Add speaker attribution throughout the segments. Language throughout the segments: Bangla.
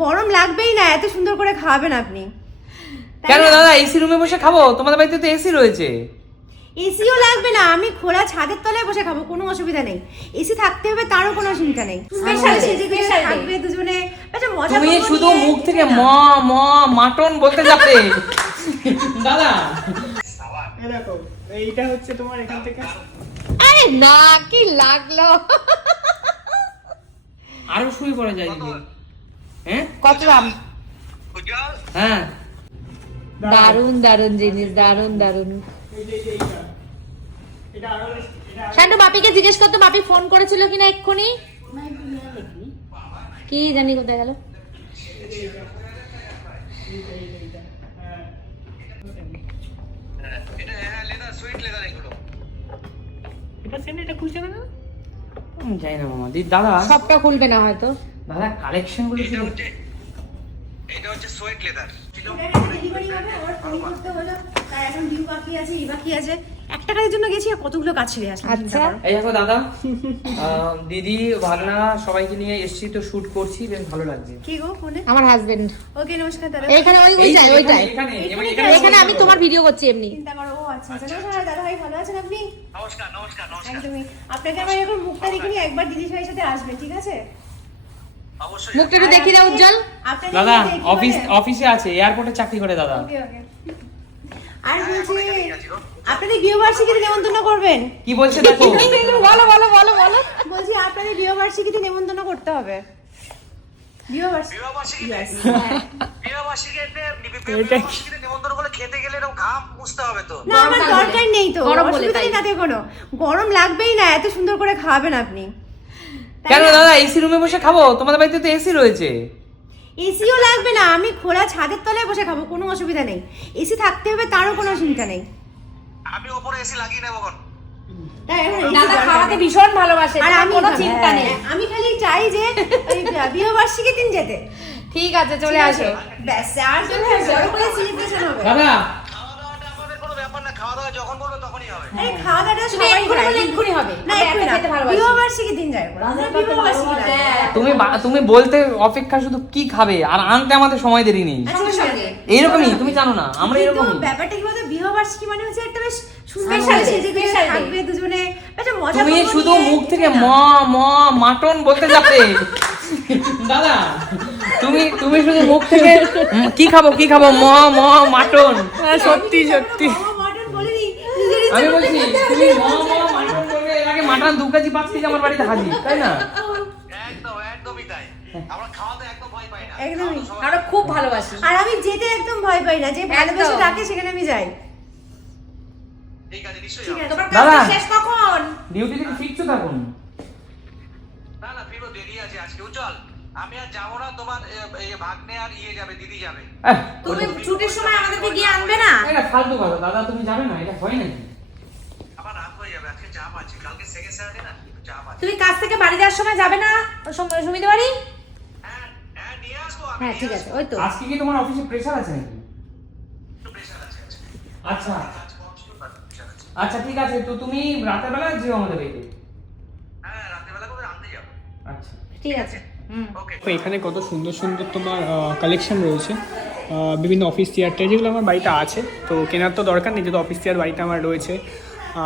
Speaker 1: গরম লাগবেই না এত সুন্দর করে খাওয়াবেন আপনি।
Speaker 2: কেন দাদা এসি রুমে বসে খাব? তোমাদের বাড়িতে তো এসি রয়েছে।
Speaker 1: এসিও লাগবে না আমি খোলা ছাদের তলায় বসে খাব কোনো অসুবিধা নেই। এসি থাকতে হবে তারও কোনো অসুবিধা নেই। স্পেশাল সেজে থাকবে দুজনে একটা মজা
Speaker 2: তুমি শুধু মুখ থেকে ম ম মাটন বলতে যাবে। দাদা।
Speaker 3: দেখো এইটা হচ্ছে তোমার এখান থেকে।
Speaker 4: আরে না কি লাগল?
Speaker 2: আরও শুয়ে পড়ে যায় দিদি হ্যাঁ?
Speaker 4: কত দাম
Speaker 2: হ্যাঁ।
Speaker 4: দারুণ দারুণ জিনিস
Speaker 3: দারুণ দারুণ
Speaker 4: শান্টু বাপিকে জিজ্ঞেস করতো বাপি ফোন করেছিল কিনা এক্ষুনি? কি জানি কোথায় গেল।
Speaker 3: এটা সেন এটা খুলছে না দাদা?
Speaker 2: আমি জানি না মামা দিদি দাদা।
Speaker 4: সবটা খুলবে না হয়তো।
Speaker 2: দাদা কালেকশনগুলো ছিল
Speaker 5: এটা হচ্ছে সোয়েট লেদার
Speaker 1: এটা delivery হবে, আমার phone করতে হলো, তার এখন due বাকি আছে, ই বাকি আছে। একটা কাজের জন্য গেছি আর কতগুলো কাজ ছেড়ে আসলাম
Speaker 4: আচ্ছা।
Speaker 2: এই দেখো দাদা দিদি ভাগনা সবাইকে নিয়ে এসছি তো শুট করছি বেশ ভালো লাগছে।
Speaker 1: কি গো ফোনে
Speaker 4: আমার হাজবেন্ড
Speaker 1: ওকে নমস্কার দাদা।
Speaker 4: ওই ওইটাই
Speaker 2: এখানে,
Speaker 4: আমি তোমার ভিডিও করছি এমনি।
Speaker 1: চিন্তা করো ও আচ্ছা আচ্ছা নমস্কার দাদা ভাই ভালো আছেন আপনি?
Speaker 5: নমস্কার নমস্কার নমস্কার।
Speaker 1: একদমই। আপনাকে আমার এরকম মুখটা দেখিনি একবার দিদি ভাইয়ের সাথে আসবে ঠিক আছে?
Speaker 4: মুখটা একটু দেখি দাও উজ্জ্বল।
Speaker 2: দাদা অফিস অফিসে আছে এয়ারপোর্টে চাকরি করে দাদা।
Speaker 1: ওকে ওকে। আর
Speaker 5: হ্যাঁ,
Speaker 1: বলছি। আপনাদের গৃহবার্ষিকীতে নেমন্তন্ন করবেন?
Speaker 2: কি বলছে দেখো।
Speaker 4: বলো বলো বলো বলো
Speaker 1: বলছি আপনাদের গৃহবার্ষিকীতে নেমন্তন্ন করতে হবে।
Speaker 4: গরম
Speaker 1: লাগবেই না এত সুন্দর করে খাওয়াবেন আপনি।
Speaker 2: কেন দাদা এসি রুমে বসে খাব? তোমাদের বাড়িতে তো এসি রয়েছে।
Speaker 1: এসিও লাগবে না আমি খোলা ছাদের তলায় বসে খাব কোনো অসুবিধা নেই। এসি থাকতে হবে তারও কোনো অসুবিধা নেই।
Speaker 5: আমি ওপরে এসি লাগিয়ে নেব
Speaker 4: দাদা খাওয়াতে ভীষণ ভালোবাসে
Speaker 1: আর আমি
Speaker 4: কোনো চিন্তা নেই।
Speaker 1: হ্যাঁ, আমি খালি চাই যে ওই বিবাহবার্ষিকীর দিন যেতে।
Speaker 4: ঠিক আছে চলে আসো।
Speaker 1: ব্যাস আর চলে আসো
Speaker 2: দাদা
Speaker 5: খাওয়া দাওয়াটা আমাদের কোনো খাওয়া
Speaker 1: দাওয়াটা
Speaker 4: তুমি
Speaker 1: সবাই খায়।
Speaker 4: এক্ষুনি হবে।
Speaker 1: না এক্ষুনি
Speaker 4: খেতে ভালোবাসি।
Speaker 1: বিবাহবার্ষিকীর দিন যাই
Speaker 2: তুমি তুমি বলতে অপেক্ষা শুধু কি খাবে? আর আনতে আমাদের সময় দেরি নেই।
Speaker 1: আচ্ছা,
Speaker 2: এইরকমই তুমি জানো না আমরা
Speaker 1: কিন্তু
Speaker 2: এরকমই।
Speaker 1: ব্যাপারটা কি বলতো? বিবাহবার্ষিকী মানে হচ্ছে একটা বেশ। থাকবে দুজনে। একটা মজা
Speaker 2: তুমি শুধু মুখ থেকে ম ম মাটন বলতে যাবে। দাদা তুমি তুমি শুধু মুখ থেকে কি খাব কি খাব? ম ম মাটন।
Speaker 3: হ্যাঁ, সত্যি সত্যি।
Speaker 2: আমি বলছি তুমি
Speaker 1: হবে।
Speaker 2: ম ম মাটন বলবে এর আগে মাটন দু কেজি পাঁচ কেজি আমার বাড়িতে হাজির তাই না?
Speaker 5: একদম একদমই তাই। আমরা খাওয়াতে একদম ভয় পাই না।
Speaker 1: একদমই।
Speaker 4: খুব ভালোবাসি।
Speaker 1: আর আমি যেতে একদম ভয় পাই না যে ভালোবেসে। ডাকে সেখানে আমি যাই।
Speaker 5: ঠিক আছে নিশ্চয়ই
Speaker 1: ঠিক
Speaker 5: হবে।
Speaker 1: আছে।
Speaker 4: তোমার
Speaker 2: দাদা।
Speaker 4: কাজ শেষ কখন?
Speaker 2: ডিউটি থেকে ফিরছো তখন?
Speaker 5: না না ফিরো দেরি আছে আজকে। উজ্জ্বল আমি আর যাব না তোমার ভাগ্নে আর ইয়ে যাবে দিদি যাবে।
Speaker 4: তুমি ছুটির সময় আমাদেরকে গিয়ে আনবে না?
Speaker 2: এটা ফালতু কথা দাদা তুমি যাবে না? এটা হয় নাকি
Speaker 5: আবার রাত হয়ে যাবে আজকে চাপ আছে কালকে সেকেন্ড স্যাটারডে না একটু চাপ আছে
Speaker 4: তুমি কাজ থেকে বাড়ি যাওয়ার সময় যাবে না সম- সুমিতে বাড়ি?
Speaker 5: হ্যাঁ হ্যাঁ
Speaker 4: হ্যাঁ ঠিক আছে ওই তো।
Speaker 2: আজকে কি তোমার অফিসে প্রেশার আছে নাকি? আচ্ছা।
Speaker 5: আছে
Speaker 2: আচ্ছা ঠিক আছে তো তুমি রাতের বেলা যেও আমাদের বাড়িতে?
Speaker 5: হ্যাঁ রাতের বেলা করে আনতে যাব?
Speaker 2: আচ্ছা।
Speaker 4: ঠিক আছে হুম।
Speaker 5: ওকে
Speaker 3: দেখো, এখানে কত সুন্দর সুন্দর তোমার কালেকশন রয়েছে। বিভিন্ন অফিস চেয়ার যেগুলো আমার বাড়িতে আছে তো কেনার তো দরকার নেই যেহেতু অফিস চেয়ার বাড়িতে আমার রয়েছে।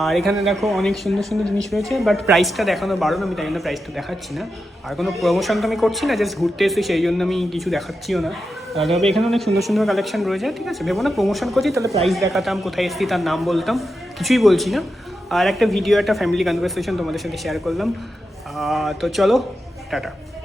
Speaker 3: আর এখানে দেখো অনেক সুন্দর সুন্দর জিনিস রয়েছে বাট প্রাইসটা দেখানো বারণ, আমি তাই জন্য প্রাইসটা দেখাচ্ছি না। আর কোনো প্রমোশন তো আমি করছি না জাস্ট ঘুরতে এসে সেই জন্য আমি কিছু দেখাচ্ছিও না। তবে এখানে অনেক সুন্দর সুন্দর কালেকশন রয়েছে, ঠিক আছে? ভেবো না প্রমোশন করছি, তাহলে প্রাইস দেখাতাম, কোথায় এসেছি, তার নাম বলতাম, কিছুই বলছি না। আর একটা ভিডিও একটা ফ্যামিলি কনভারসেশন তোমাদের সাথে শেয়ার করলাম। তো চলো, টাটা।